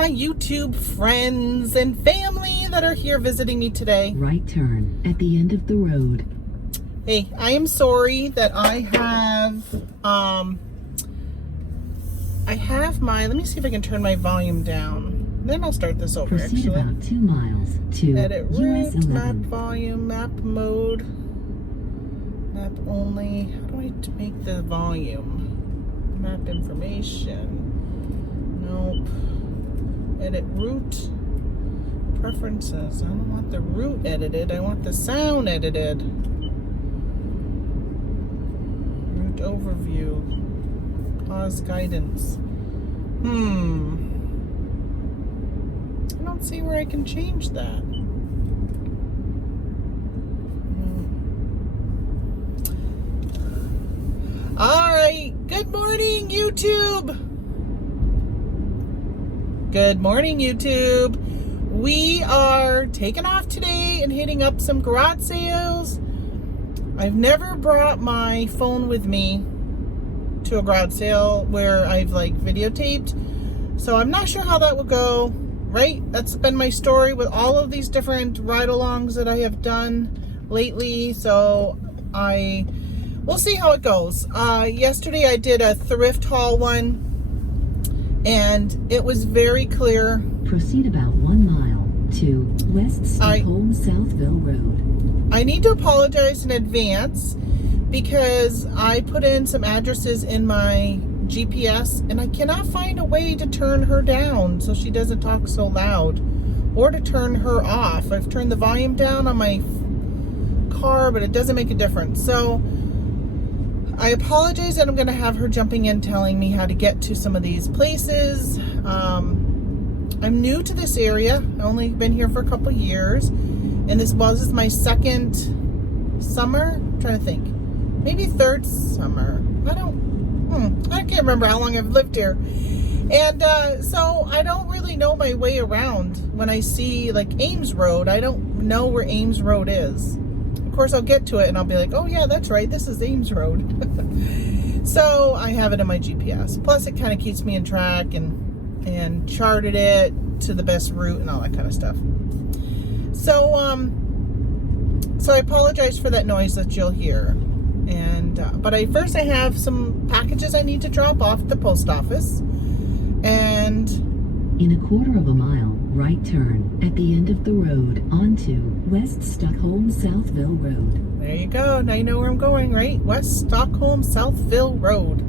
my YouTube friends and family that are here visiting me today. Right turn at the end of the road. Hey, I am sorry that I have my, let me see if I can turn my volume down. Then I'll start this over. Proceed actually. about 2 miles to Edit US route, map 11. volume, map mode, map only. How do I make the volume? Map information. Nope. Edit route. Preferences. I don't want the route edited. I want the sound edited. Route overview. Pause guidance. I don't see where I can change that. All right. Good morning, YouTube. Good morning, YouTube. We are taking off today and hitting up some garage sales. I've never brought my phone with me to a garage sale where I've like videotaped. So I'm not sure how that will go, right? That's been my story with all of these different ride-alongs that I have done lately. So we'll see how it goes. Yesterday I did a thrift haul one and it was very clear. Proceed about 1 mile to West Stockholm Southville Road. I need to apologize in advance because I put in some addresses in my GPS and I cannot find a way to turn her down so she doesn't talk so loud, or to turn her off. I've turned the volume down on my car, but it doesn't make a difference. So I apologize that I'm going to have her jumping in telling me how to get to some of these places. I'm new to this area. I've only been here for a couple years, and this is my second summer. I'm trying to think, maybe third summer. I can't remember how long I've lived here, and so I don't really know my way around. When I see like Ames Road, I don't know where Ames Road is. Of course, I'll get to it and I'll be like, oh yeah, that's right, this is Ames Road. So I have it in my GPS. Plus, it kind of keeps me in track and charted it to the best route and all that kind of stuff. So I apologize for that noise that you'll hear. But first I have some packages I need to drop off at the post office. And in a 1/4 mile, right turn at the end of the road onto West Stockholm Southville Road. There you go. Now you know where I'm going, right? West Stockholm Southville Road.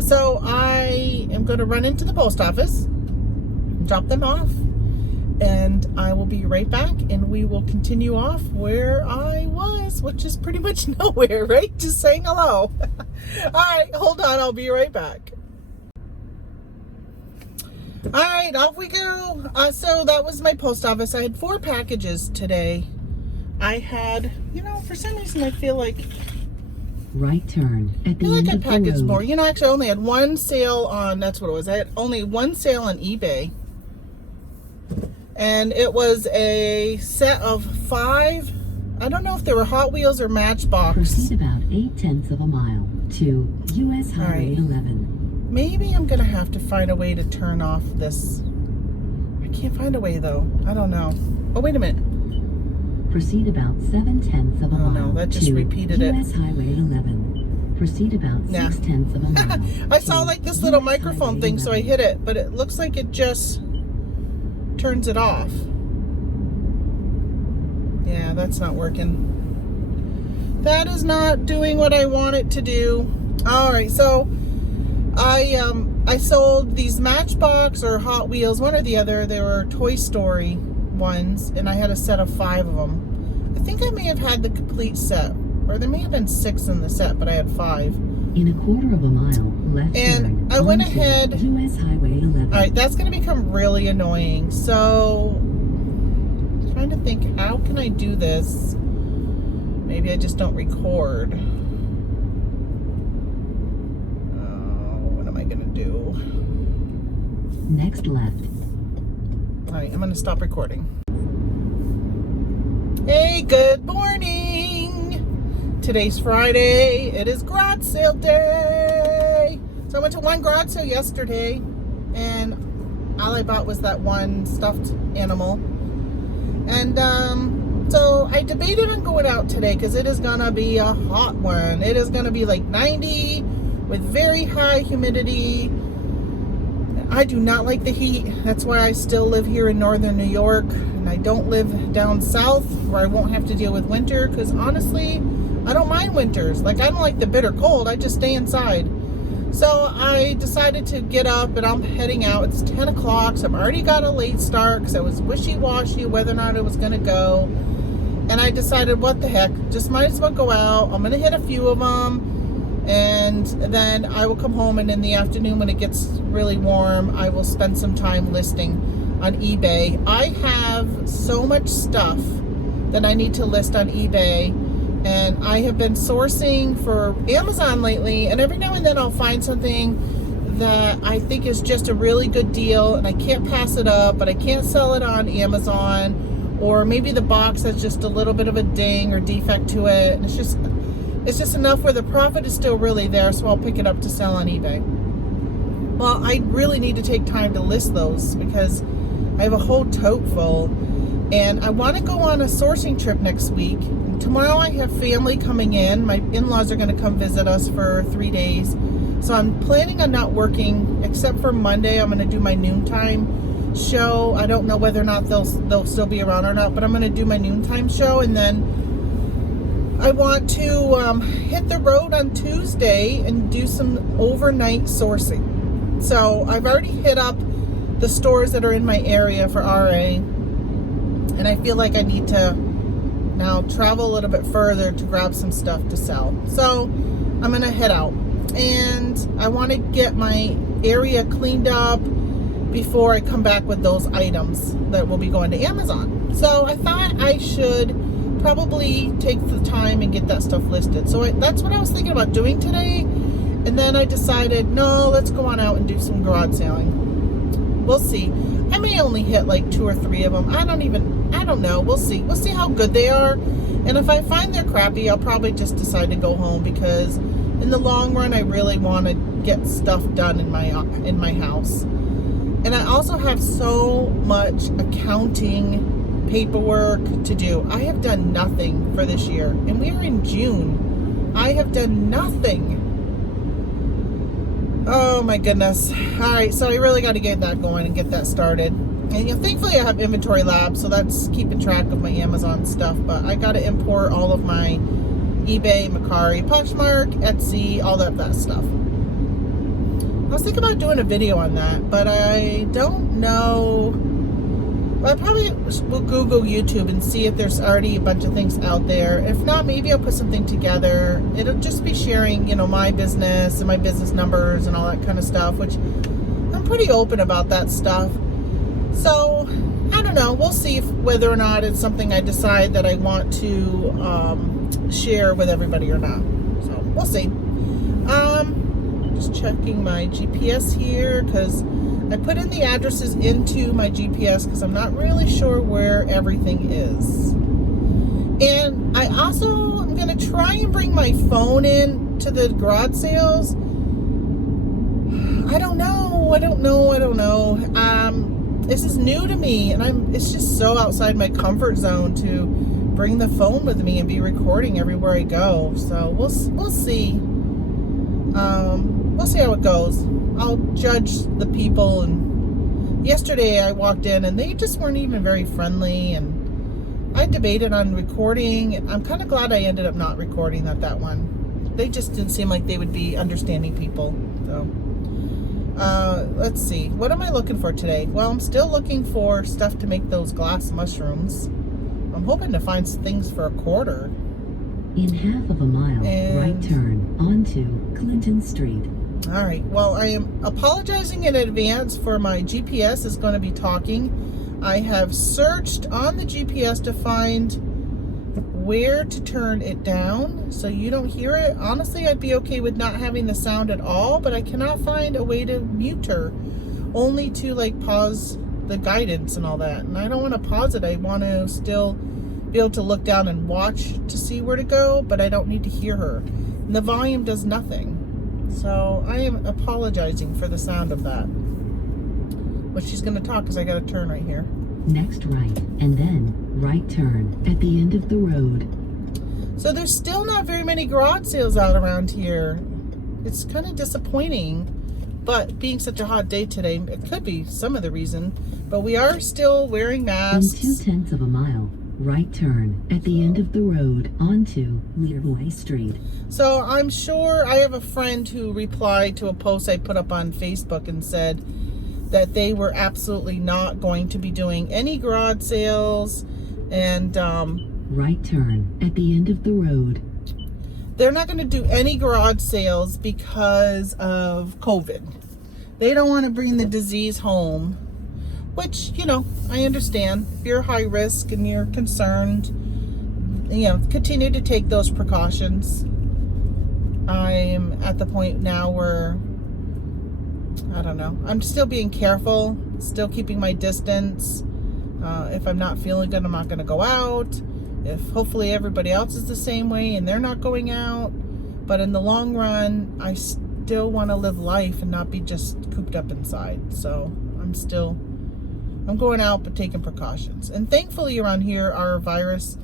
So I am going to run into the post office, drop them off, and I will be right back, and we will continue off where I was, which is pretty much nowhere, right? Just saying hello. All right, hold on. I'll be right back. All right, off we go. So that was my post office. I had 4 packages today. I had, for some reason I feel like right turn at the end of the packaged road. more. Actually I only had one sale on, that's what it was. I had only one sale on eBay. And it was a set of 5. I don't know if they were Hot Wheels or Matchbox. Proceed about 0.8 mile to US Highway 11. Maybe I'm going to have to find a way to turn off this. I can't find a way though. I don't know. Oh, wait a minute. Proceed about 0.7 mile. No, that just repeated it. US Highway 11. Proceed about 0.6 mile. I saw like this little microphone thing, so I hit it, but it looks like it just turns it off. Yeah, that's not working. That is not doing what I want it to do. All right, so I sold these Matchbox or Hot Wheels, one or the other. They were Toy Story ones, and I had a set of 5 of them. I think I may have had the complete set, or there may have been 6 in the set, but I had 5. In a 1/4 mile, left and turn I went ahead. US Highway 11. All right, that's going to become really annoying. So, I'm trying to think, how can I do this? Maybe I just don't record. What am I going to do? Next left. All right, I'm going to stop recording. Hey, good morning. Today's Friday. It is garage sale day. So I went to one garage sale yesterday, and all I bought was that one stuffed animal. And so I debated on going out today because it is gonna be a hot one. It is gonna be like 90 with very high humidity. I do not like the heat. That's why I still live here in northern New York, and I don't live down south where I won't have to deal with winter, because honestly, I don't mind winters. Like, I don't like the bitter cold. I just stay inside. So I decided to get up, and I'm heading out. It's 10 o'clock, so I've already got a late start because I was wishy-washy whether or not I was going to go. And I decided, what the heck, just might as well go out. I'm going to hit a few of them. And then I will come home, and in the afternoon when it gets really warm, I will spend some time listing on eBay. I have so much stuff that I need to list on eBay, and I have been sourcing for Amazon lately, and every now and then I'll find something that I think is just a really good deal, and I can't pass it up, but I can't sell it on Amazon, or maybe the box has just a little bit of a ding or defect to it, and it's just enough where the profit is still really there, so I'll pick it up to sell on eBay. Well, I really need to take time to list those because I have a whole tote full, and I want to go on a sourcing trip next week. Tomorrow I have family coming in. My in-laws are going to come visit us for 3 days, so I'm planning on not working except for Monday. I'm going to do my noontime show. I don't know whether or not they'll still be around or not, but I'm going to do my noontime show, and then I want to hit the road on Tuesday and do some overnight sourcing. So I've already hit up the stores that are in my area for RA, and I feel like I need to now travel a little bit further to grab some stuff to sell. So I'm gonna head out, and I want to get my area cleaned up before I come back with those items that will be going to Amazon. So I thought I should probably take the time and get that stuff listed. So that's what I was thinking about doing today. And then I decided, no, let's go on out and do some garage sailing. We'll see. I may only hit like 2 or 3 of them. I don't know. We'll see. We'll see how good they are. And if I find they're crappy, I'll probably just decide to go home, because in the long run, I really want to get stuff done in my house. And I also have so much accounting paperwork to do. I have done nothing for this year, and we are in June. I have done nothing. Oh my goodness. All right, so I really got to get that going and get that started. And thankfully I have Inventory Lab, so that's keeping track of my Amazon stuff, but I got to import all of my eBay, Mercari, Poshmark, Etsy, all that stuff. I was thinking about doing a video on that, but I don't know. I probably will Google YouTube and see if there's already a bunch of things out there. If not, maybe I'll put something together. It'll just be sharing, my business and my business numbers and all that kind of stuff, which I'm pretty open about that stuff. So, I don't know. We'll see whether or not it's something I decide that I want to share with everybody or not. So, we'll see. Just checking my GPS here, because I put in the addresses into my GPS because I'm not really sure where everything is. And I also am going to try and bring my phone in to the garage sales. I don't know. This is new to me, and it's just so outside my comfort zone to bring the phone with me and be recording everywhere I go. So we'll see. We'll see how it goes. I'll judge the people. And yesterday I walked in and they just weren't even very friendly, and I debated on recording. I'm kind of glad I ended up not recording that one. They just didn't seem like they would be understanding people. So let's see, what am I looking for today? Well, I'm still looking for stuff to make those glass mushrooms. I'm hoping to find things for $0.25. In half of a mile, right turn onto Clinton Street. All right, well, I am apologizing in advance for my GPS is going to be talking. I have searched on the GPS to find where to turn it down so you don't hear it. Honestly, I'd be okay with not having the sound at all, but I cannot find a way to mute her, only to like pause the guidance and all that. And I don't want to pause it. I want to still be able to look down and watch to see where to go, but I don't need to hear her. And the volume does nothing. So I am apologizing for the sound of that. But she's gonna talk because I got to turn right here. Next right, and then right turn at the end of the road. So there's still not very many garage sales out around here. It's kind of disappointing. But being such a hot day today, it could be some of the reason. But we are still wearing masks. In 0.2 of a mile, right turn at the end of the road onto Leroy Street. So I'm sure I have a friend who replied to a post I put up on Facebook and said that they were absolutely not going to be doing any garage sales, and right turn at the end of the road. they're not going to do any garage sales because of COVID. They don't want to bring the disease home, which, you know, I understand. If you're high risk and you're concerned, you know, continue to take those precautions. I'm at the point now where, I don't know, I'm still being careful, still keeping my distance. If I'm not feeling good, I'm not going to go out. If hopefully everybody else is the same way and they're not going out. But in the long run, I still want to live life and not be just cooped up inside. So I'm going out but taking precautions. And thankfully around here, our virus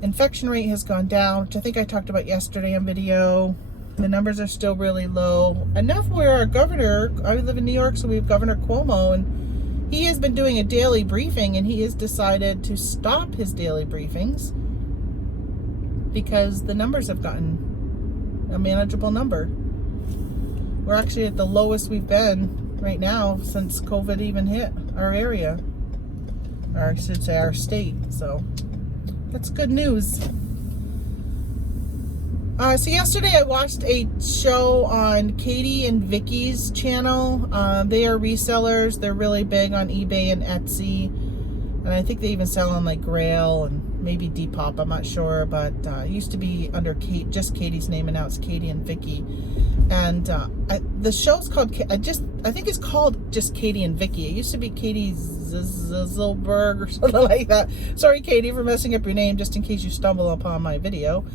infection rate has gone down, which I think I talked about yesterday on video. The numbers are still really low. Enough where our governor, I live in New York, so we have Governor Cuomo, and he has been doing a daily briefing, and he has decided to stop his daily briefings because the numbers have gotten a manageable number. We're actually at the lowest we've been right now since COVID even hit our area, or I should say our state. So that's good news. So yesterday I watched a show on Katie and Vicky's channel. They are resellers. They're really big on eBay and Etsy. And I think they even sell on like Grail and maybe Depop, I'm not sure. But it used to be under just Katie's name, and now it's Katie and Vicky. And the show's called, I think it's called just Katie and Vicky. It used to be Katie Zizelberg or something like that. Sorry, Katie, for messing up your name, just in case you stumble upon my video.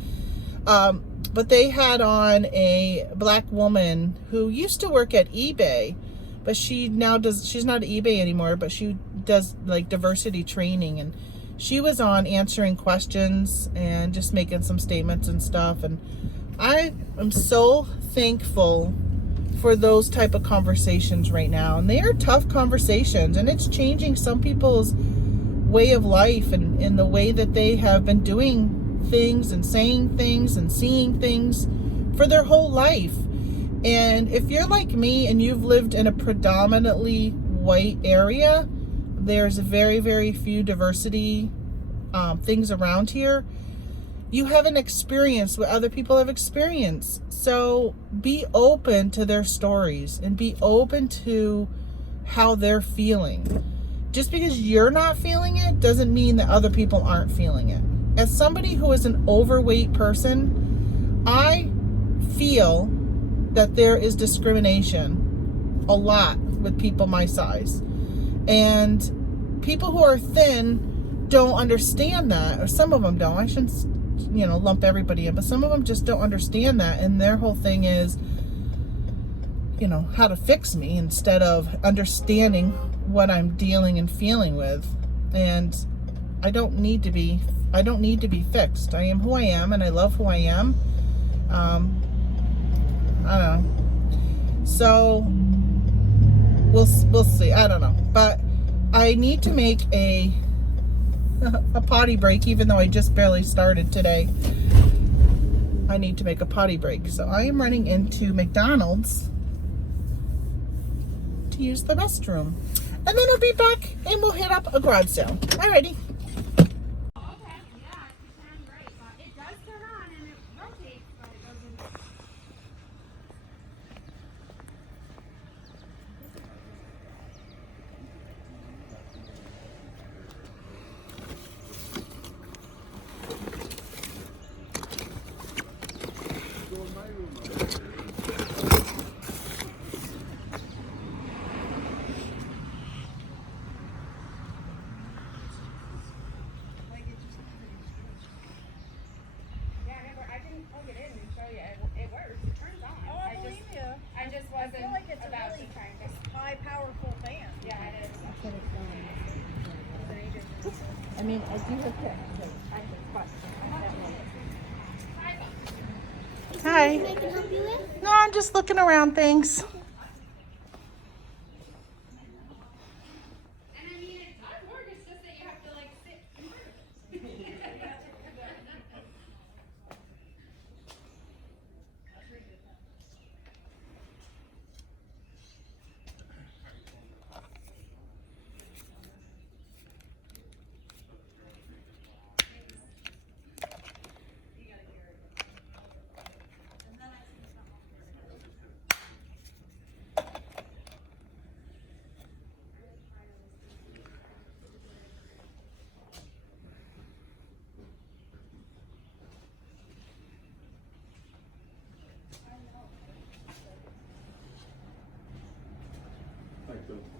But they had on a black woman who used to work at eBay, but she's not at eBay anymore, but she does like diversity training, and she was on answering questions and just making some statements and stuff. And I am so thankful for those type of conversations right now. And they are tough conversations, and it's changing some people's way of life and in the way that they have been doing things and saying things and seeing things for their whole life. And if you're like me and you've lived in a predominantly white area, there's very, very few diversity things around here. You haven't experienced what other people have experienced. So be open to their stories and be open to how they're feeling. Just because you're not feeling it doesn't mean that other people aren't feeling it. As somebody who is an overweight person, I feel that there is discrimination a lot with people my size. And people who are thin don't understand that, or some of them don't. I shouldn't, lump everybody in, but some of them just don't understand that. And their whole thing is, how to fix me instead of understanding what I'm dealing and feeling with. And I don't need to be fixed. I am who I am, and I love who I am. I don't know. So we'll see. I don't know, but I need to make a potty break, even though I just barely started today. I need to make a potty break, so I am running into McDonald's to use the restroom, and then I'll be back and we'll hit up a garage sale. Alrighty. I just wasn't about to try this. High, powerful fan. I mean, I do have to. Hi. I can help you with? No, I'm just looking around things.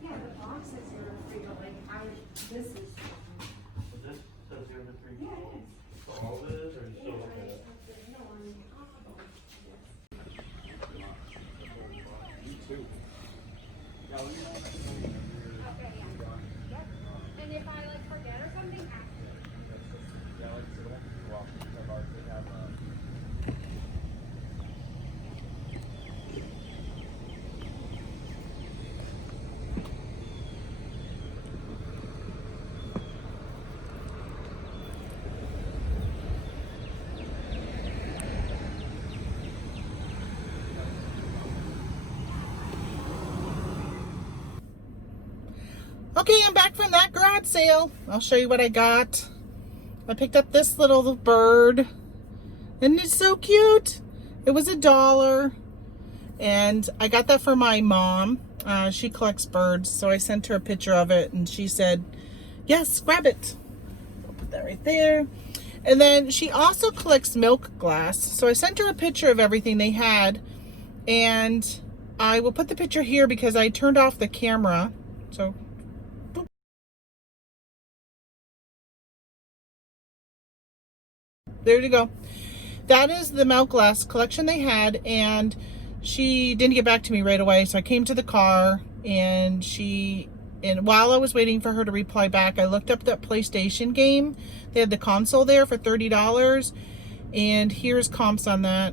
Yeah, the box is your free, but like this is. This says here the three. Yeah, it is. So all of it is, or you still looking at it? And if I like forget or something, Okay, I'm back from that garage sale. I'll show you what I got. I picked up this little bird. And it's so cute. It was $1. And I got that for my mom. She collects birds. So I sent her a picture of it. And she said, yes, grab it. I'll put that right there. And then she also collects milk glass. So I sent her a picture of everything they had. And I will put the picture here because I turned off the camera. So there you go. That is the milk glass collection they had, and she didn't get back to me right away, so I came to the car, and while I was waiting for her to reply back, I looked up that PlayStation game. They had the console there for $30, and here's comps on that.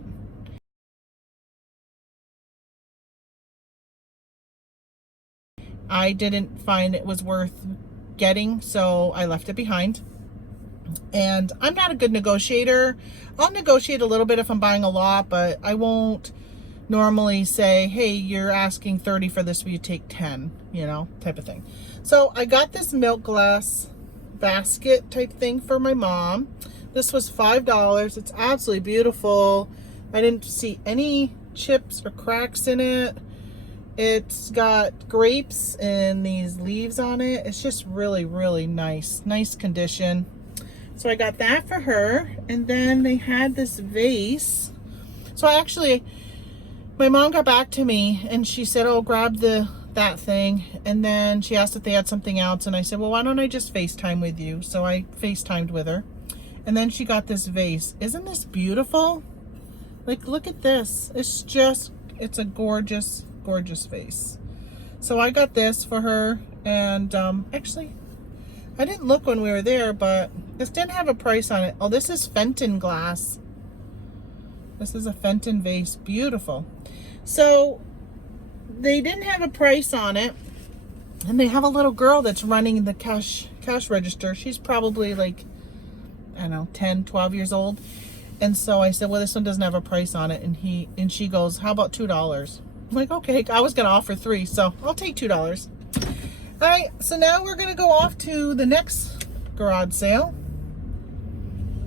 I didn't find it was worth getting, so I left it behind. And I'm not a good negotiator. I'll negotiate a little bit if I'm buying a lot, but I won't normally say, hey, you're asking 30 for this, will you take 10, you know, type of thing. So I got this milk glass basket type thing for my mom. This was $5. It's absolutely beautiful. I didn't see any chips or cracks in it. It's got grapes and these leaves on it. It's just really, really nice condition. So I got that for her, and then they had this vase. So my mom got back to me and she said, oh, grab that thing. And then she asked if they had something else, and I said, well, why don't I just FaceTime with you? So I FaceTimed with her, and then she got this vase. Isn't this beautiful? Like, look at this. It's a gorgeous, gorgeous vase. So I got this for her, and actually, I didn't look when we were there, but this didn't have a price on it. Oh, this is Fenton glass. This is a Fenton vase. Beautiful. So they didn't have a price on it. And they have a little girl that's running the cash register. She's probably like, I don't know, 10, 12 years old. And so I said, well, this one doesn't have a price on it. And she goes, how about $2? I'm like, okay, I was going to offer $3, so I'll take $2. All right, so now we're going to go off to the next garage sale.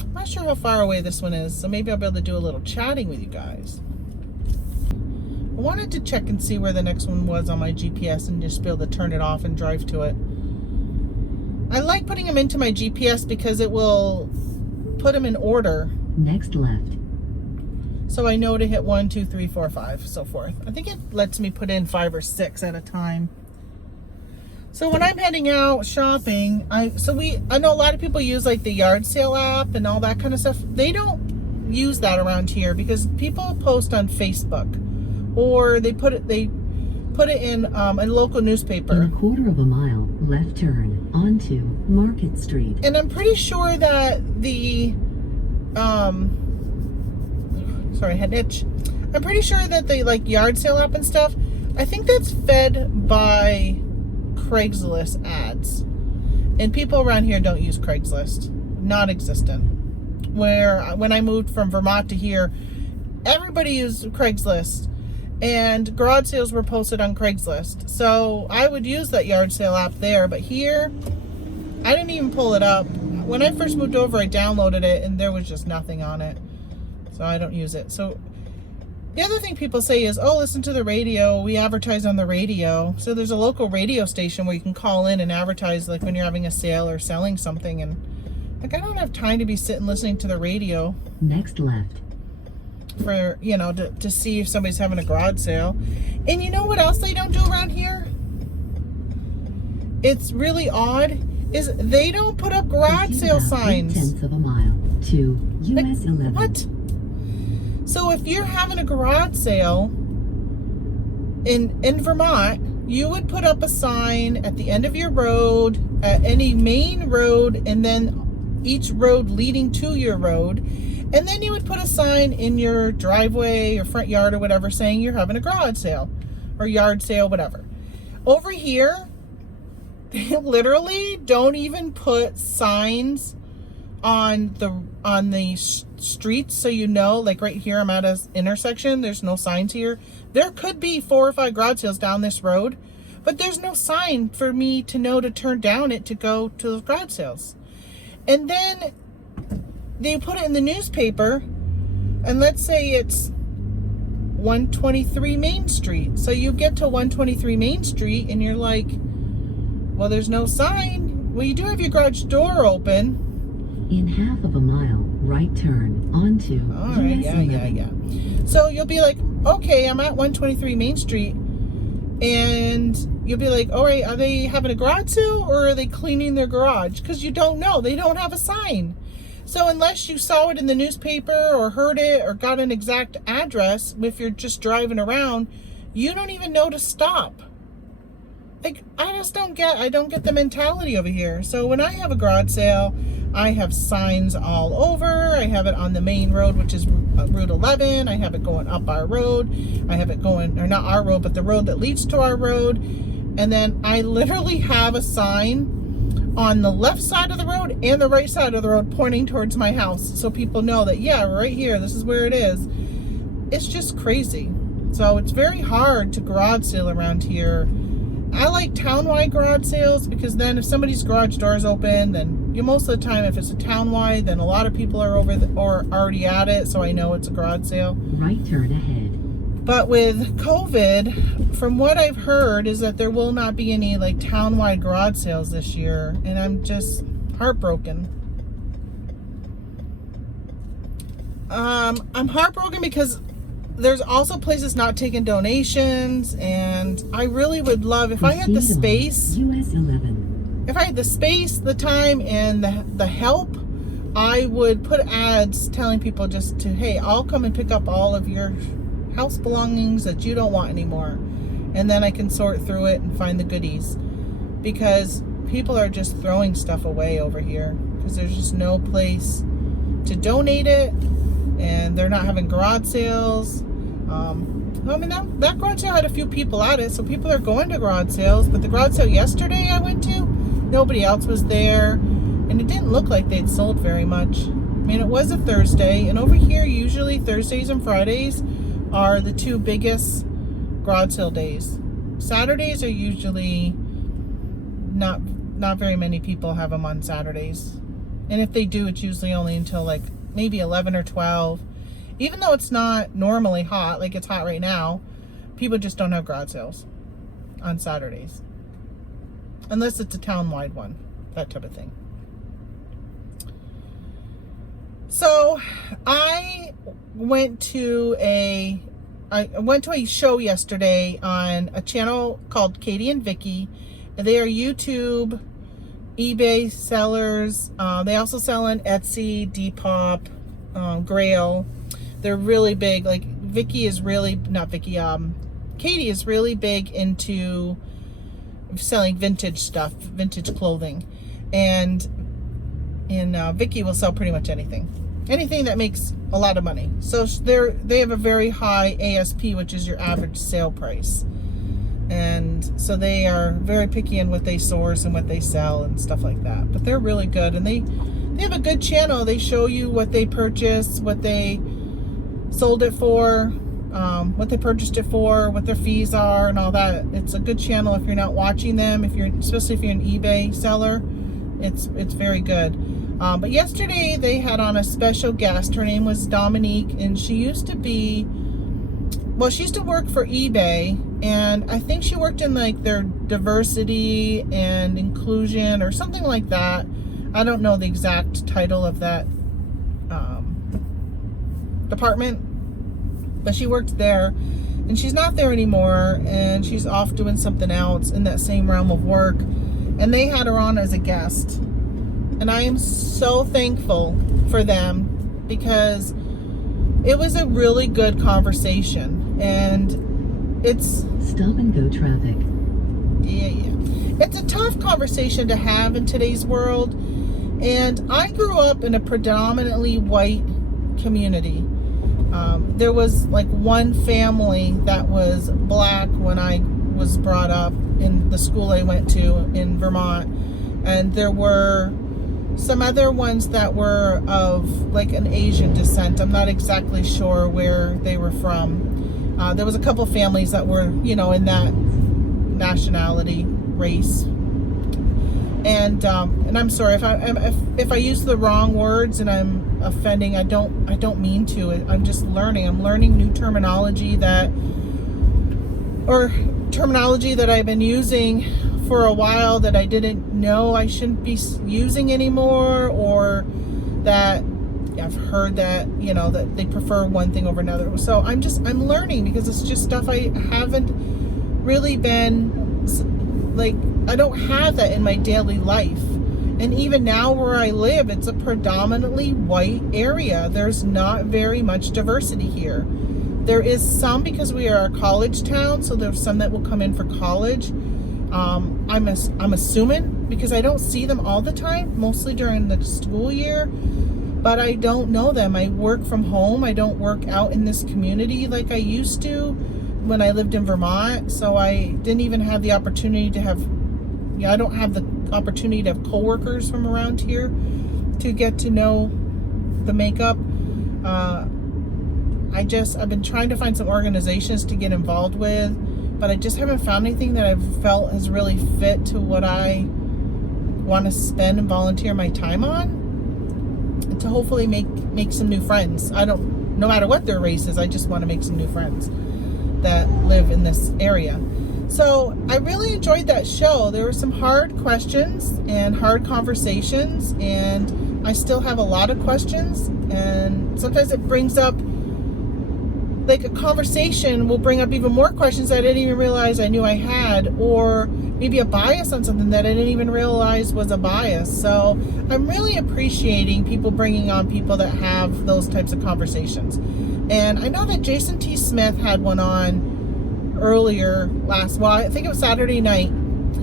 I'm not sure how far away this one is, so maybe I'll be able to do a little chatting with you guys. I wanted to check and see where the next one was on my GPS and just be able to turn it off and drive to it. I like putting them into my GPS because it will put them in order. Next left. So I know to hit 1, 2, 3, 4, 5, so forth. I think it lets me put in 5 or 6 at a time. So when I'm heading out shopping, I know a lot of people use like the yard sale app and all that kind of stuff. They don't use that around here because people post on Facebook, or they put it in a local In newspaper. a quarter of a mile, left turn onto Market Street. And I'm pretty sure that the, sorry, I had an itch. I'm pretty sure that the like yard sale app and stuff, I think that's fed by Craigslist ads. And people around here don't use Craigslist. Non-existent. When I moved from Vermont to here, everybody used Craigslist. And garage sales were posted on Craigslist. So I would use that yard sale app there. But here, I didn't even pull it up. When I first moved over, I downloaded it and there was just nothing on it. So I don't use it. So the other thing people say is, oh, listen to the radio. We advertise on the radio. So there's a local radio station where you can call in and advertise like when you're having a sale or selling something. And like, I don't have time to be sitting listening to the radio Next left. for, you know, to see if somebody's having a garage sale. And you know what else they don't do around here? It's really odd, is they don't put up garage Proceed sale about signs. 0.3 of a mile to Like, US 11. what? So if you're having a garage sale in Vermont, you would put up a sign at the end of your road, at any main road, and then each road leading to your road. And then you would put a sign in your driveway or front yard or whatever saying you're having a garage sale or yard sale, whatever. Over here, they literally don't even put signs on the streets, so you know, like right here, I'm at an intersection, there's no signs here. There could be 4 or 5 garage sales down this road, but there's no sign for me to know to turn down it to go to those garage sales. And then they put it in the newspaper, and let's say it's 123 Main Street. So you get to 123 Main Street and you're like, well, there's no sign. Well, you do have your garage door open. In half of a mile, right turn onto All right, US yeah. 11. So you'll be like, okay, I'm at 123 Main Street, and you'll be like, all right, are they having a garage sale or are they cleaning their garage? Because you don't know. They don't have a sign. So unless you saw it in the newspaper or heard it or got an exact address, if you're just driving around, you don't even know to stop. Like, I don't get the mentality over here. So when I have a garage sale, I have signs all over. I have it on the main road, which is Route 11. I have it going up our road. I have it going, or not our road, but the road that leads to our road. And then I literally have a sign on the left side of the road and the right side of the road pointing towards my house. So people know that, yeah, right here, this is where it is. It's just crazy. So it's very hard to garage sale around here. I like townwide garage sales because then if somebody's garage door is open, then most of the time if it's a townwide, then a lot of people are or already at it, so I know it's a garage sale. Right turn ahead. But with COVID, from what I've heard, is that there will not be any like townwide garage sales this year, and I'm just heartbroken. I'm heartbroken because there's also places not taking donations, and I really would love, if I had the Proceed on space, US 11. if I had the space, the time, and the help, I would put ads telling people just to, hey, I'll come and pick up all of your house belongings that you don't want anymore. And then I can sort through it and find the goodies. Because people are just throwing stuff away over here. Because there's just no place to donate it. And they're not having garage sales. I mean, that garage sale had a few people at it, so people are going to garage sales. But the garage sale yesterday I went to, nobody else was there, and it didn't look like they'd sold very much. I mean, it was a Thursday, and over here usually Thursdays and Fridays are the 2 biggest garage sale days. Saturdays are usually not very many people have them on Saturdays, and if they do, it's usually only until like maybe 11 or 12. Even though it's not normally hot, like it's hot right now, people just don't have garage sales on Saturdays. Unless it's a town-wide one, that type of thing. So I went to a show yesterday on a channel called Katie and Vicky. They are YouTube, eBay sellers. They also sell on Etsy, Depop, Grail. They're really big. Like Vicky is really, not Vicky, Katie is really big into selling vintage stuff, vintage clothing, and Vicky will sell pretty much anything that makes a lot of money. So they have a very high ASP, which is your average sale price, and so they are very picky in what they source and what they sell and stuff like that. But they're really good, and they have a good channel. They show you what they purchased, what they sold it for, what they purchased it for, what their fees are, and all that. It's a good channel if you're not watching them. Especially if you're an eBay seller, it's very good. But yesterday they had on a special guest. Her name was Dominique, and she used to work for eBay, and I think she worked in like their diversity and inclusion or something like that. I don't know the exact title of that department, but she worked there, and she's not there anymore, and she's off doing something else in that same realm of work, and they had her on as a guest, and I am so thankful for them because it was a really good conversation, and it's Stop and go traffic. It's a tough conversation to have in today's world, and I grew up in a predominantly white community. There was like one family that was black when I was brought up in the school I went to in Vermont, and there were some other ones that were of like an Asian descent. I'm not exactly sure where they were from. There was a couple families that were, in that nationality, race. And I'm sorry if I use the wrong words and I'm offending. I don't mean to. I'm just learning. I'm learning new terminology that I've been using for a while that I didn't know I shouldn't be using anymore, or that I've heard that that they prefer one thing over another. So I'm learning, because it's just stuff I haven't really been like, I don't have that in my daily life. And even now where I live, it's a predominantly white area. There's not very much diversity here. There is some because we are a college town, so there's some that will come in for college. I'm assuming, because I don't see them all the time, mostly during the school year, but I don't know them. I work from home. I don't work out in this community like I used to when I lived in Vermont, so I didn't even have the opportunity to have, I don't have the opportunity to have coworkers from around here to get to know the makeup. I've been trying to find some organizations to get involved with, but I just haven't found anything that I've felt has really fit to what I want to spend and volunteer my time on, and to hopefully make some new friends. No matter what their race is, I just want to make some new friends that live in this area. So I really enjoyed that show. There were some hard questions and hard conversations, and I still have a lot of questions, and sometimes it brings up, like, a conversation will bring up even more questions that I didn't even realize I knew I had, or maybe a bias on something that I didn't even realize was a bias. So I'm really appreciating people bringing on people that have those types of conversations. And I know that Jason T. Smith had one on earlier I think it was Saturday night.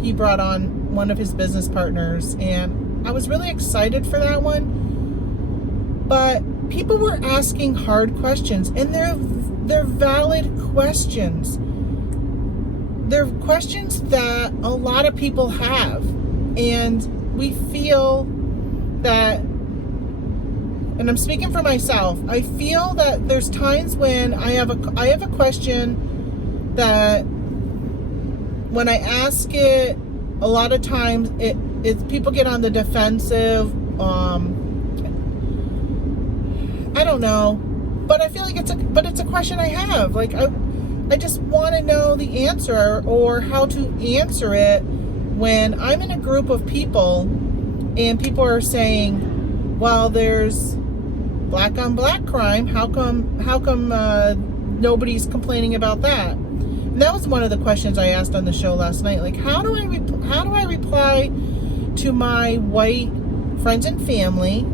He brought on one of his business partners, and I was really excited for that one. But people were asking hard questions, and they're valid questions. They're questions that a lot of people have, and we feel that, and I'm speaking for myself, I feel that there's times when I have a question that when I ask it, a lot of times it people get on the defensive. I don't know, but I feel like it's a question I have. Like, I just want to know the answer, or how to answer it when I'm in a group of people and people are saying, well, there's black on black crime. How come nobody's complaining about that? And that was one of the questions I asked on the show last night. Like, how do I reply to my white friends and family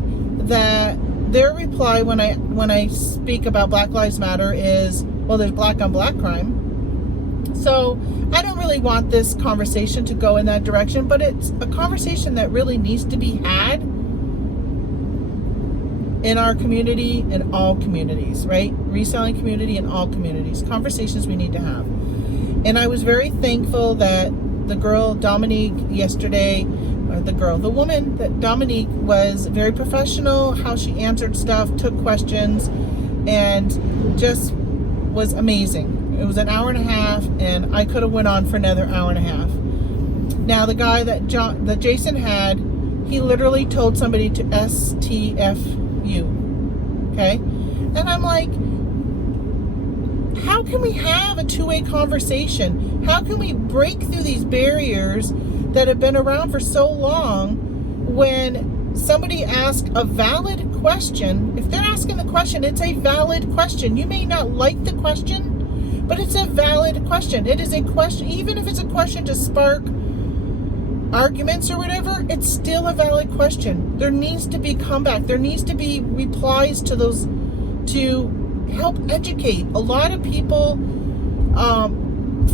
that their reply when I speak about Black Lives Matter is, well, there's black on black crime, So I don't really want this conversation to go in that direction, but it's a conversation that really needs to be had in our community and all communities, right? Reselling community and all communities. Conversations we need to have. And I was very thankful that the girl, Dominique, yesterday, or the woman, that Dominique was very professional, how she answered stuff, took questions, and just was amazing. It was an hour and a half, and I could have went on for another hour and a half. Now, the guy that Jason had, he literally told somebody to STFU, okay? And I'm like, how can we have a two-way conversation? How can we break through these barriers that have been around for so long when somebody asks a valid question? If they're asking the question, it's a valid question. You may not like the question, but it's a valid question. It is a question, even if it's a question to spark arguments or whatever, it's still a valid question. There needs to be comeback. There needs to be replies to those to help educate. A lot of people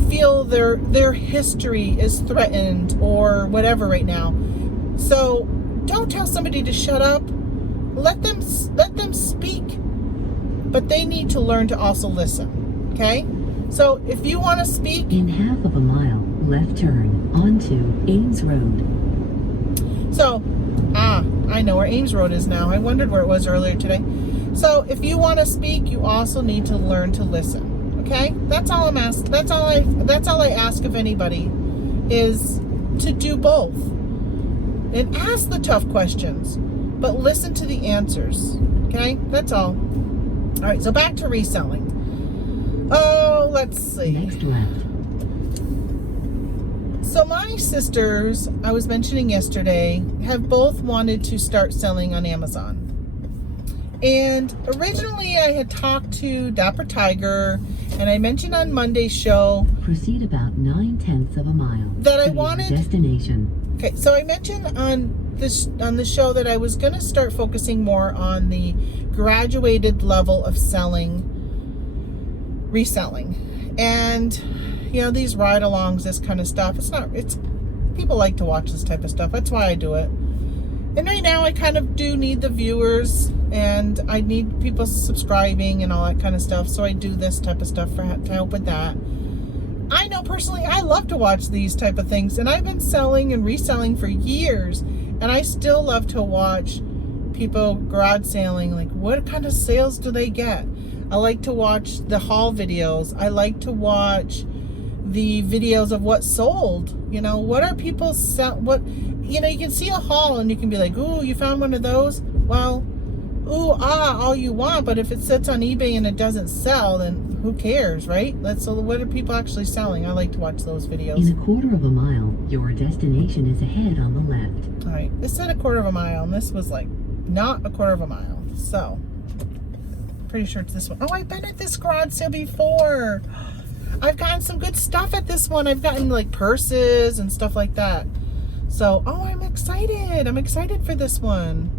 feel their history is threatened or whatever right now. So don't tell somebody to shut up. Let them speak. But they need to learn to also listen. Okay? So if you want to speak, In half of a mile, left turn onto Ames Road. so I know where Ames Road is now. I wondered where it was earlier today. So if you want to speak, you also need to learn to listen. Okay? That's all I'm asking. That's all I ask of anybody, is to do both. And ask the tough questions, but listen to the answers. Okay? That's all. All right, so back to reselling. Oh, let's see. Next left. So my sisters, I was mentioning yesterday, have both wanted to start selling on Amazon. And originally I had talked to Dapper Tiger, and I mentioned on Monday's show Proceed about 9/10 of a mile that I to your wanted. destination. Okay, so I mentioned on the show that I was going to start focusing more on the graduated level of reselling. And these ride-alongs, this kind of stuff, it's people like to watch this type of stuff. That's why I do it. And right now I kind of do need the viewers, and I need people subscribing and all that kind of stuff. So I do this type of stuff to help with that. I know personally, I love to watch these type of things, and I've been selling and reselling for years, and I still love to watch people garage selling. Like, what kind of sales do they get? I like to watch the haul videos. I like to watch the videos of what sold. What are people you can see a haul and you can be like, ooh, you found one of those? Well, all you want, but if it sits on eBay and it doesn't sell, then who cares, right? So what are people actually selling? I like to watch those videos. In a quarter of a mile, your destination is ahead on the left. All right, this said a quarter of a mile, and this was like not a quarter of a mile. So pretty sure it's this one. Oh, I've been at this garage sale before. I've gotten some good stuff at this one. I've gotten like purses and stuff like that. So, I'm excited. I'm excited for this one.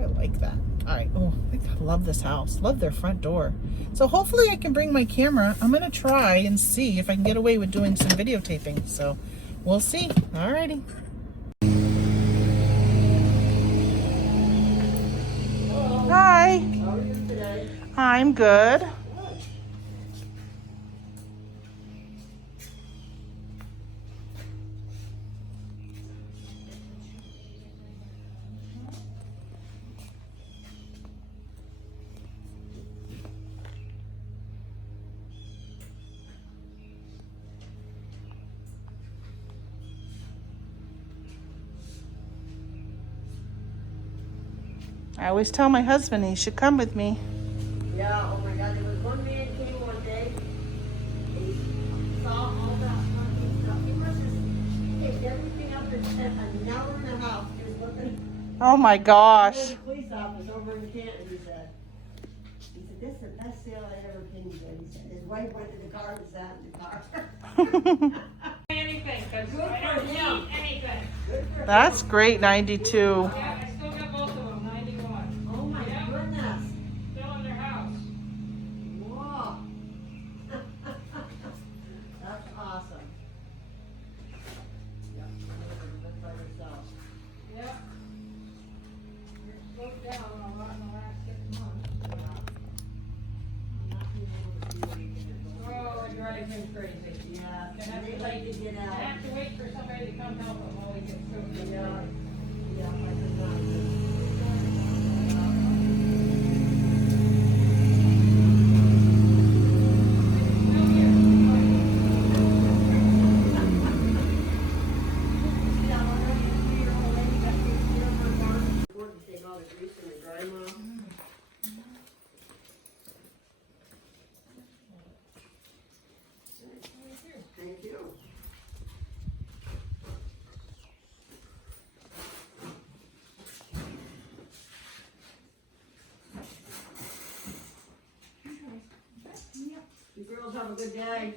I like that. All right. Oh, I love this house. Love their front door. So hopefully I can bring my camera. I'm going to try and see if I can get away with doing some videotaping. So we'll see. All righty. Hi. How are you today? I'm good. I always tell my husband he should come with me. Yeah, oh my God, there was one man came one day, he saw all that fucking stuff. He must have picked everything up and spent an hour and a half just looking. Oh my There gosh. was a police officer over in Canton, he said, this is the best sale I ever seen, he said. His wife went to the car and sat in the car. Anything, because Good I for don't him. need anything. Good for That's him. great, 92. Yeah, I still got both of them, 91. Oh my Yeah. goodness. Still in their house. Whoa. They like to get I out. have to wait for somebody to come help them while we get through. Yeah, yeah, I can imagine. Yeah, I know you see your old lady got this here for a barn. Important to take all the grease and the grime off. Thank you. You girls have a good day.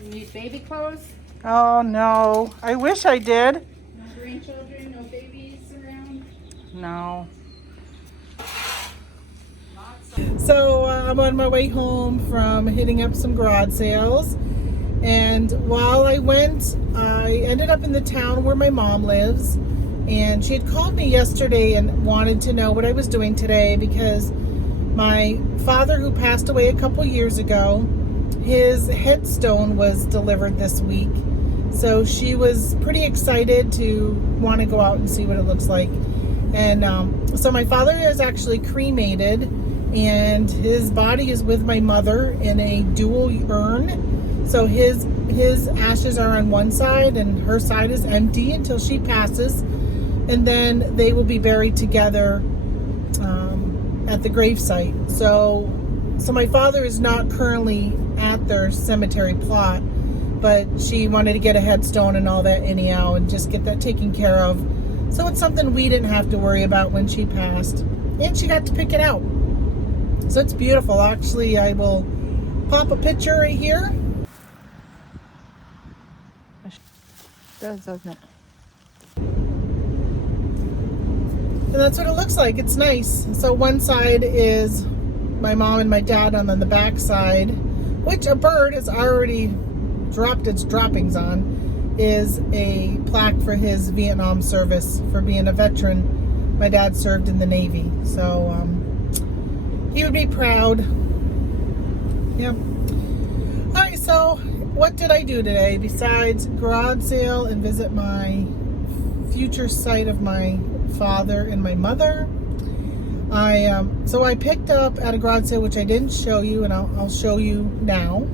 You need baby clothes? Oh no, I wish I did. No grandchildren, no babies around? No. So I'm on my way home from hitting up some garage sales, and while I went, I ended up in the town where my mom lives, and she had called me yesterday and wanted to know what I was doing today because my father, who passed away a couple years ago, his headstone was delivered this week. So she was pretty excited to want to go out and see what it looks like. And so my father is actually cremated, and his body is with my mother in a dual urn. So his ashes are on one side and her side is empty until she passes. And then they will be buried together at the gravesite. So my father is not currently at their cemetery plot, but she wanted to get a headstone and all that anyhow and just get that taken care of. So it's something we didn't have to worry about when she passed. And she got to pick it out. So it's beautiful. Actually, I will pop a picture right here. It does, doesn't it? And that's what it looks like. It's nice. So one side is my mom and my dad, and on the back side, which a bird has already dropped its droppings on, is a plaque for his Vietnam service for being a veteran. My dad served in the Navy, so he would be proud. Yep. Alright, so what did I do today besides garage sale and visit my future site of my father and my mother? So I picked up at a garage sale, which I didn't show you, and I'll show you now.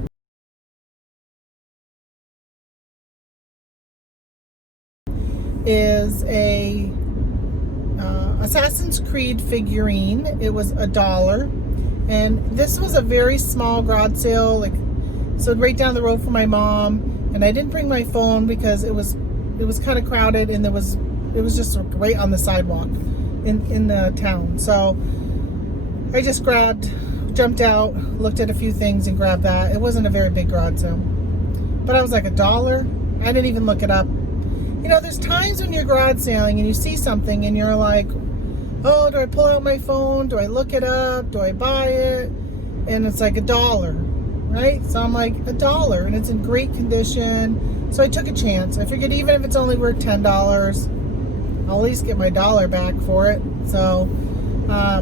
Is a Assassin's Creed figurine. It was $1, and this was a very small garage sale, so right down the road from my mom. And I didn't bring my phone because it was kind of crowded, and it was just right on the sidewalk in the town. So I just jumped out, looked at a few things and grabbed that. It wasn't a very big garage sale, but I was like, $1? I didn't even look it up. You know, there's times when you're garage sailing and you see something and you're like, oh, do I pull out my phone? Do I look it up? Do I buy it? And it's like $1, right? So I'm like, $1, and it's in great condition. So I took a chance. I figured even if it's only worth $10, I'll at least get my dollar back for it. So I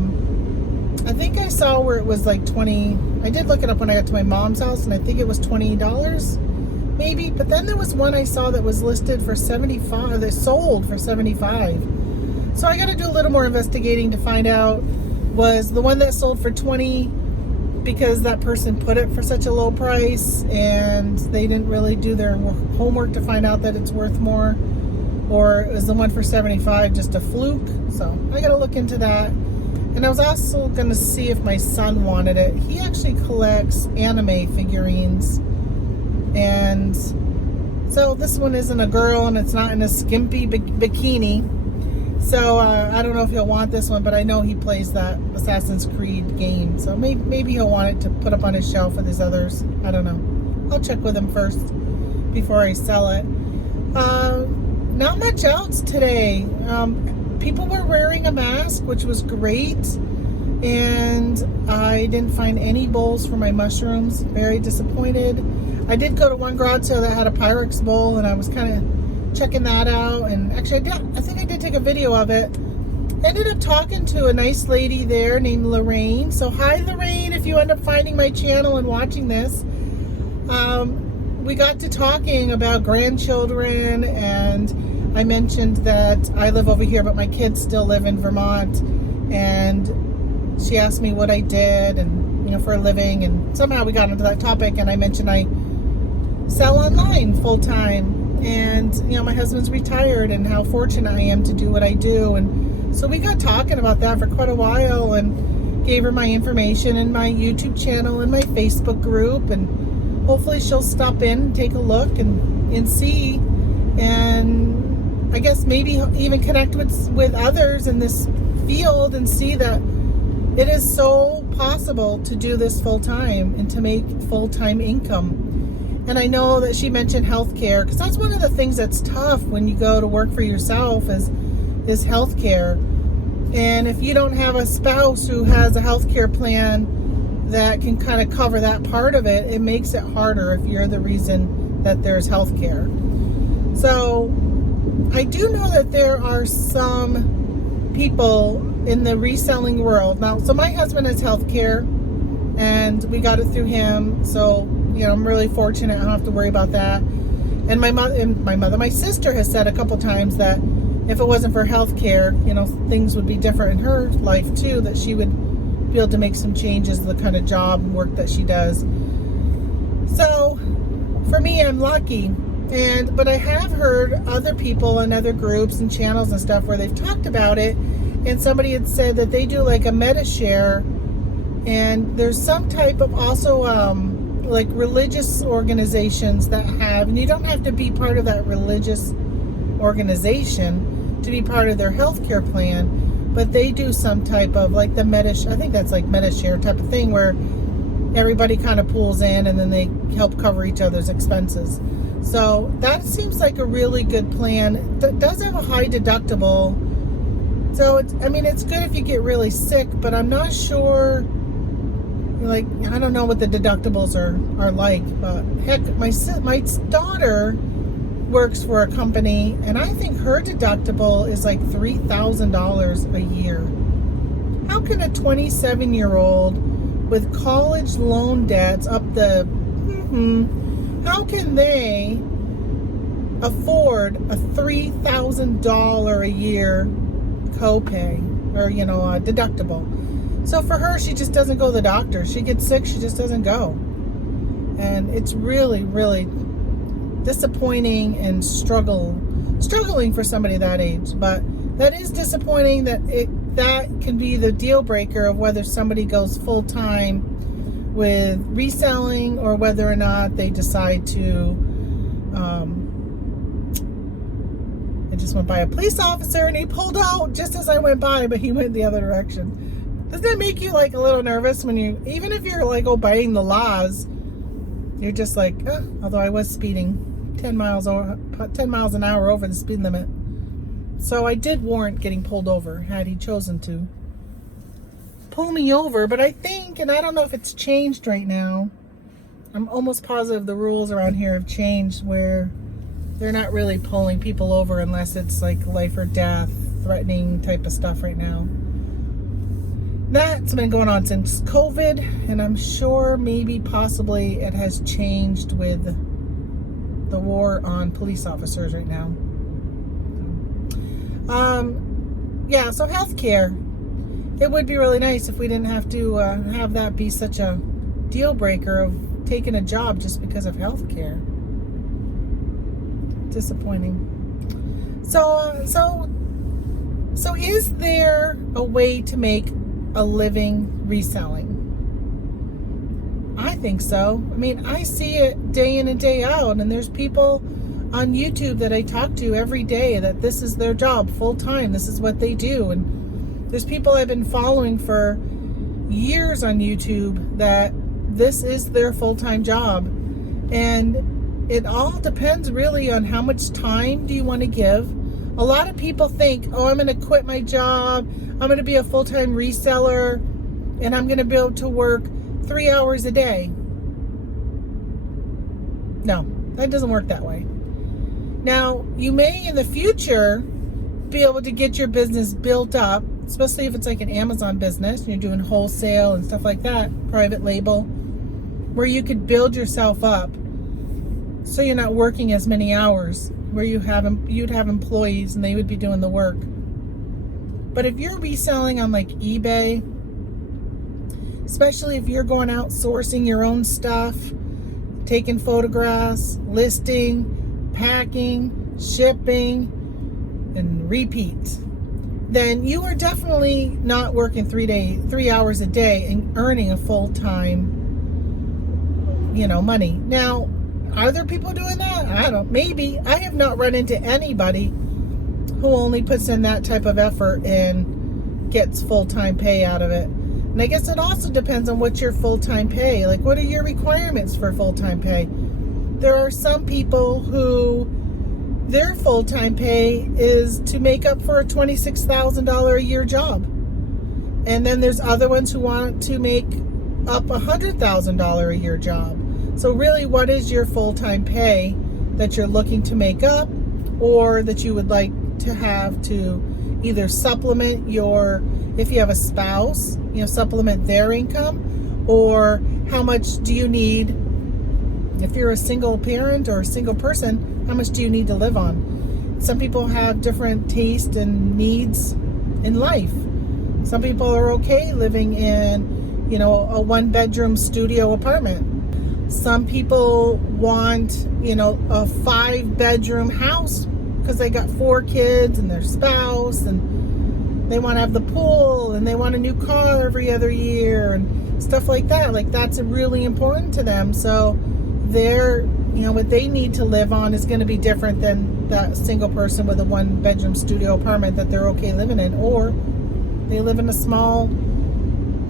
think I saw where it was like 20. I did look it up when I got to my mom's house, and I think it was $20 maybe. But then there was one I saw that was listed for 75. They sold for 75. So I got to do a little more investigating to find out, was the one that sold for 20 because that person put it for such a low price and they didn't really do their homework to find out that it's worth more, or is the one for 75 just a fluke? So I got to look into that. And I was also going to see if my son wanted it. He actually collects anime figurines. And so this one isn't a girl, and it's not in a skimpy bikini. So I don't know if he'll want this one, but I know he plays that Assassin's Creed game. So maybe he'll want it to put up on his shelf with his others. I don't know. I'll check with him first before I sell it. Not much else today. People were wearing a mask, which was great. And I didn't find any bowls for my mushrooms. Very disappointed. I did go to one garage sale that had a Pyrex bowl, and I was kind of checking that out. And actually, I think I did take a video of it. Ended up talking to a nice lady there named Lorraine. So hi, Lorraine, if you end up finding my channel and watching this. We got to talking about grandchildren, and I mentioned that I live over here, but my kids still live in Vermont. And she asked me what I did and, for a living. And somehow we got into that topic, and I mentioned I sell online full time. And, my husband's retired, and how fortunate I am to do what I do. And so we got talking about that for quite a while, and gave her my information and my YouTube channel and my Facebook group. And hopefully she'll stop in, take a look and see. And I guess maybe even connect with others in this field and see that it is so possible to do this full time and to make full-time income. And I know that she mentioned healthcare, because that's one of the things that's tough when you go to work for yourself is healthcare. And if you don't have a spouse who has a healthcare plan that can kind of cover that part of it, it makes it harder if you're the reason that there's healthcare. So I do know that there are some people in the reselling world now. So my husband has healthcare, and we got it through him. So I'm really fortunate. I don't have to worry about that. And my sister has said a couple times that if it wasn't for healthcare, things would be different in her life too. That she would be able to make some changes to the kind of job and work that she does. So for me, I'm lucky. But I have heard other people and other groups and channels and stuff where they've talked about it, and somebody had said that they do like a MetaShare, and there's some type of also like religious organizations that have, and you don't have to be part of that religious organization to be part of their healthcare plan, but they do some type of like the I think that's like MetaShare type of thing where everybody kind of pulls in and then they help cover each other's expenses. So that seems like a really good plan. That does have a high deductible. So it's good if you get really sick, but I'm not sure, I don't know what the deductibles are like, but heck, my daughter works for a company, and I think her deductible is like $3,000 a year. How can a 27-year-old with college loan debts up the, how can they afford a $3,000 a year copay or, a deductible? So for her, she just doesn't go to the doctor. She gets sick, she just doesn't go. And it's really, really disappointing and struggling for somebody that age. But that is disappointing that can be the deal breaker of whether somebody goes full time with reselling or whether or not they decide to. I just went by a police officer and he pulled out just as I went by, but he went the other direction. Doesn't that make you like a little nervous when even if you're like obeying the laws, you're just like, although I was speeding 10 miles an hour over the speed limit. So I did warrant getting pulled over had he chosen to pull me over. But I think, and I don't know if it's changed right now, I'm almost positive the rules around here have changed where they're not really pulling people over unless it's like life or death, threatening type of stuff right now. That's been going on since COVID, and I'm sure maybe possibly it has changed with the war on police officers right now. Yeah, so healthcare. It would be really nice if we didn't have to have that be such a deal breaker of taking a job just because of healthcare. Disappointing. So is there a way to make a living reselling? I think so. I mean, I see it day in and day out, and there's people on YouTube that I talk to every day that this is their job full time. This is what they do. And there's people I've been following for years on YouTube that this is their full-time job. And it all depends really on how much time do you want to give. A lot of people think, oh, I'm going to quit my job. I'm going to be a full-time reseller, and I'm going to be able to work 3 hours a day. No, that doesn't work that way. Now, you may in the future be able to get your business built up, especially if it's like an Amazon business and you're doing wholesale and stuff like that, private label, where you could build yourself up so you're not working as many hours, where you'd have employees and they would be doing the work. But if you're reselling on like eBay, especially if you're going out sourcing your own stuff, taking photographs, listing, packing, shipping, and repeat, then you are definitely not working 3 hours a day and earning a full-time, money. Now, are there people doing that? I don't, maybe. I have not run into anybody who only puts in that type of effort and gets full-time pay out of it. And I guess it also depends on what's your full-time pay. Like, what are your requirements for full-time pay? There are some people who their full-time pay is to make up for a $26,000 a year job. And then there's other ones who want to make up a $100,000 a year job. So really, what is your full-time pay that you're looking to make up, or that you would like to have to either supplement your, if you have a spouse, supplement their income, or how much do you need, if you're a single parent or a single person, how much do you need to live on? Some people have different tastes and needs in life. Some people are okay living in, a one-bedroom studio apartment. Some people want, a 5-bedroom house because they got 4 kids and their spouse, and they want to have the pool, and they want a new car every other year and stuff like that. Like, that's really important to them. So they're, what they need to live on is going to be different than that single person with a 1-bedroom studio apartment that they're okay living in, or they live in a small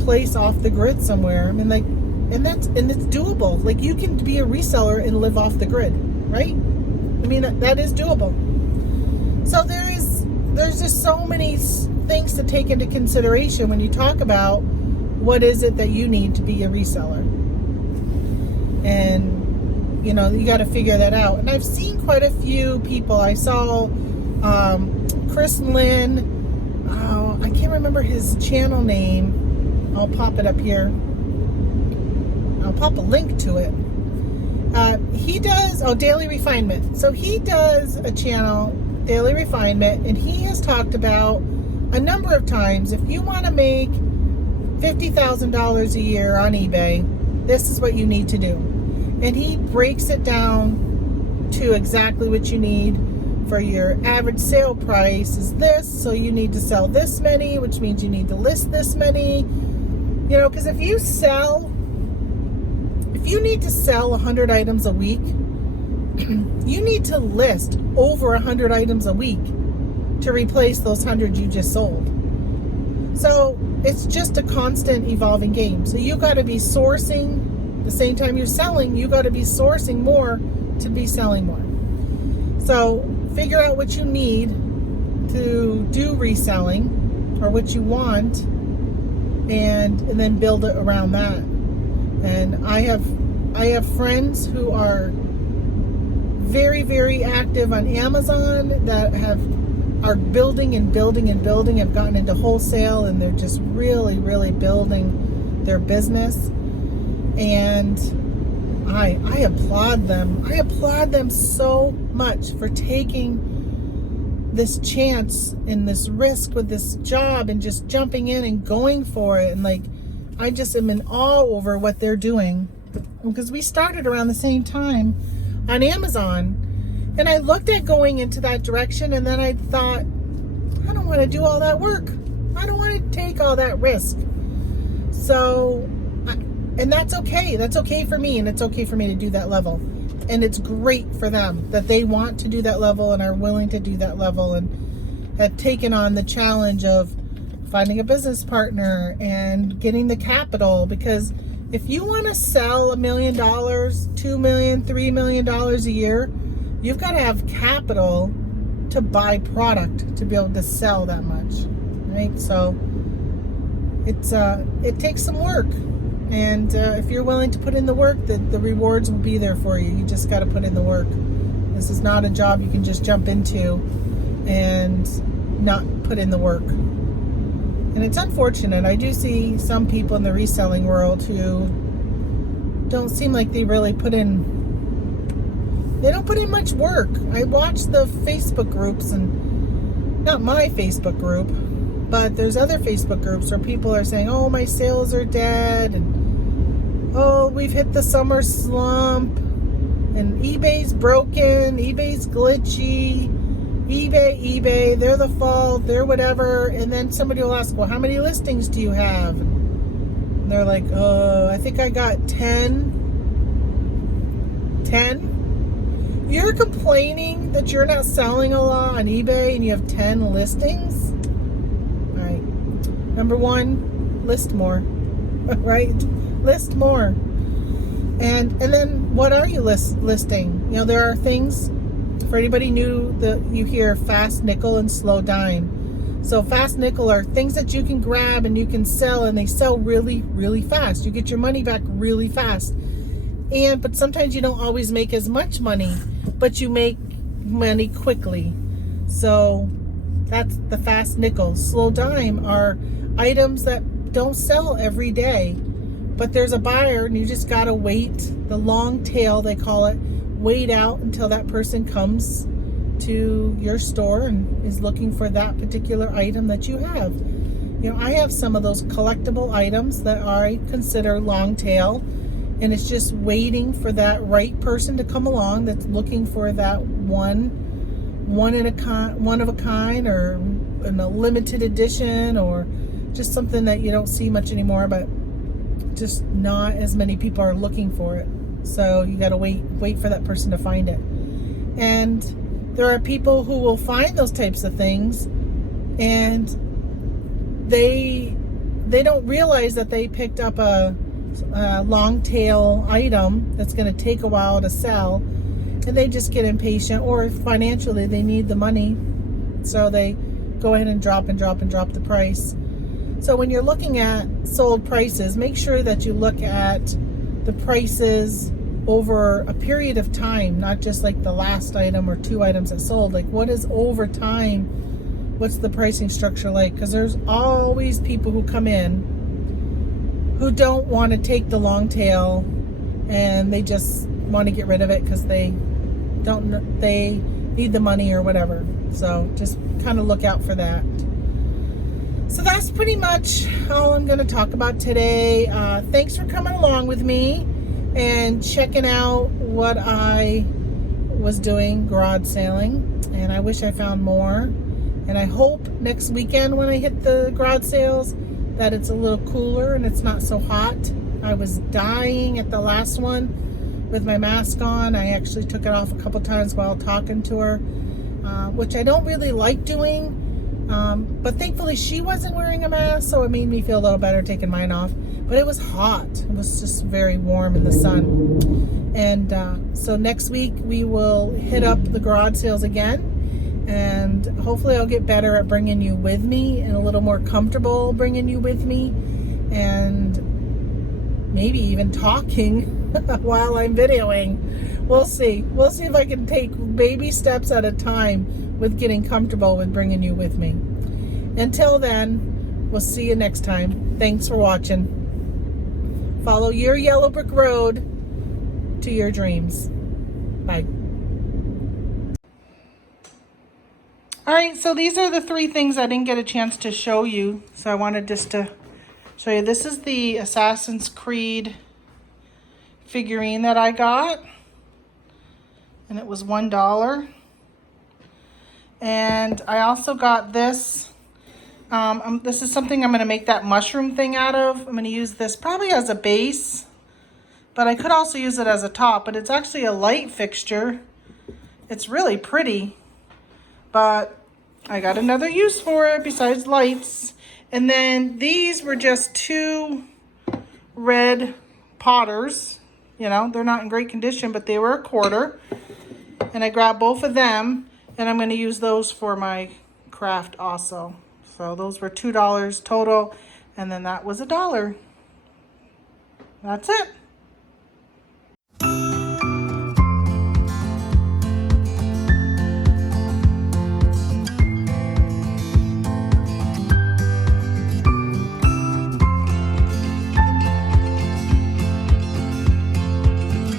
place off the grid somewhere. I mean, like, and it's doable. Like, you can be a reseller and live off the grid, right? I mean, that is doable. So there's just so many things to take into consideration when you talk about what is it that you need to be a reseller. And you got to figure that out. And I've seen quite a few people. I saw Chris Lynn. I can't remember his channel name. I'll pop it up here. I'll pop a link to it. He does Daily Refinement. So he does a channel, Daily Refinement, and he has talked about a number of times, if you want to make $50,000 a year on eBay, this is what you need to do. And he breaks it down to exactly what you need. For your average sale price is this, so you need to sell this many, which means you need to list this many. Because if you need to sell 100 items a week, you need to list over 100 items a week to replace those 100 you just sold. So it's just a constant evolving game. So you got to be sourcing. The same time you're selling, you got to be sourcing more to be selling more. So figure out what you need to do reselling, or what you want, and then build it around that. And I have friends who are very, very active on Amazon that are building and building and building, have gotten into wholesale, and they're just really, really building their business. And I applaud them. I applaud them so much for taking this chance and this risk with this job and just jumping in and going for it. And like, I just am in awe over what they're doing, because we started around the same time on Amazon, and I looked at going into that direction, and then I thought, I don't want to do all that work. I don't want to take all that risk. So, and that's okay. That's okay for me, and it's okay for me to do that level. And it's great for them that they want to do that level and are willing to do that level, and have taken on the challenge of finding a business partner and getting the capital. Because if you want to sell $1 million, $2 million, $3 million a year, you've got to have capital to buy product to be able to sell that much, right? So it takes some work. And if you're willing to put in the work, the rewards will be there for you. You just got to put in the work. This is not a job you can just jump into and not put in the work. And it's unfortunate. I do see some people in the reselling world who don't seem like they really they don't put in much work. I watch the Facebook groups, and not my Facebook group, but there's other Facebook groups where people are saying, oh, my sales are dead, and oh, we've hit the summer slump, and eBay's broken, eBay's glitchy, eBay, they're the fault, they're whatever. And then somebody will ask, well, how many listings do you have? And they're like, I think I got 10. 10? You're complaining that you're not selling a lot on eBay and you have 10 listings? All right. Number one, list more, right? List more. And then what are you listing? You know, there are things, for anybody new, that you hear fast nickel and slow dime. So fast nickel are things that you can grab and you can sell, and they sell really, really fast. You get your money back really fast. But sometimes you don't always make as much money, but you make money quickly. So that's the fast nickel. Slow dime are items that don't sell every day, but there's a buyer, and you just gotta wait. The long tail, they call it. Wait out until that person comes to your store and is looking for that particular item that you have. You know, I have some of those collectible items that I consider long tail, and it's just waiting for that right person to come along that's looking for that one of a kind, or in a limited edition, or just something that you don't see much anymore, but just not as many people are looking for it. So you got to wait for that person to find it. And there are people who will find those types of things, and they don't realize that they picked up a long tail item that's going to take a while to sell, and they just get impatient, or financially they need the money, so they go ahead and drop the price. So when you're looking at sold prices, make sure that you look at the prices over a period of time, not just like the last item or two items that sold. Like, what is over time? What's the pricing structure like? Because there's always people who come in who don't want to take the long tail, and they just want to get rid of it because they need the money or whatever. So just kind of look out for that. So that's pretty much all I'm going to talk about today. Thanks for coming along with me and checking out what I was doing, garage sailing. And I wish I found more. And I hope next weekend when I hit the garage sales that it's a little cooler and it's not so hot. I was dying at the last one with my mask on. I actually took it off a couple times while talking to her, which I don't really like doing. But thankfully she wasn't wearing a mask, so it made me feel a little better taking mine off. But it was hot. It was just very warm in the sun. And so next week we will hit up the garage sales again. And hopefully I'll get better at bringing you with me, and a little more comfortable bringing you with me. And maybe even talking while I'm videoing. We'll see. We'll see if I can take baby steps at a time with getting comfortable with bringing you with me. Until then, we'll see you next time. Thanks for watching. Follow your yellow brick road to your dreams. Bye. All right, so these are the 3 things I didn't get a chance to show you. So I wanted just to show you. This is the Assassin's Creed figurine that I got. And it was $1. And I also got this. This is something I'm going to make that mushroom thing out of. I'm going to use this probably as a base. But I could also use it as a top. But it's actually a light fixture. It's really pretty. But I got another use for it besides lights. And then these were just 2 red potters. You know, they're not in great condition, but they were $1. And I grabbed both of them, and I'm going to use those for my craft also. So those were $2 total, and then that was $1. That's it.